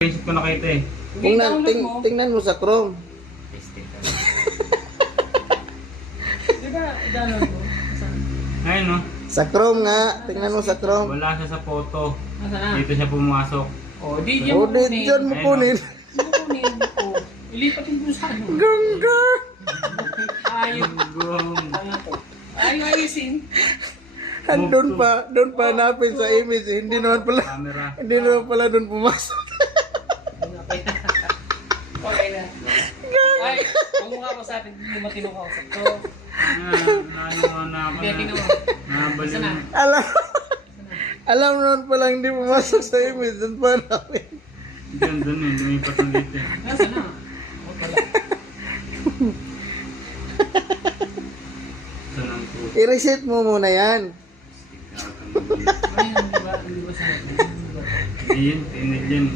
Isip ko nakita eh. Tingnan mo sa Chrome. Di ba, i-download mo? Saan? Ayun no. Sa Chrome nga. Tingnan mo sa Chrome. Wala siya sa photo. Nasaan? Dito siya pumasok. O, di dyan O, mo di kunin. dyan mo kunin. Di mo kunin. O, ilipat yung doon sa ano. Gangga! Ayaw. Gong. Ano to? Ayaw ayusin. Doon pa hanapin sa image. Hindi naman pala doon pumasok. Okay na. Ay, huwag mo nga ako sa atin. Hindi matino ka usap to. Naano na ako Hindi, na. ginawa. Nabaliw Sana. na. Alam naman pala hindi pumasok sa image. Doon pa hanapin. Diyan, dun eh. Lumipat na dito eh. Nasaan na? Huwag pala. Sanang po. I-reset mo muna yan. Ayun, di ba? Di ba sa Hindi yun. Tinig yan.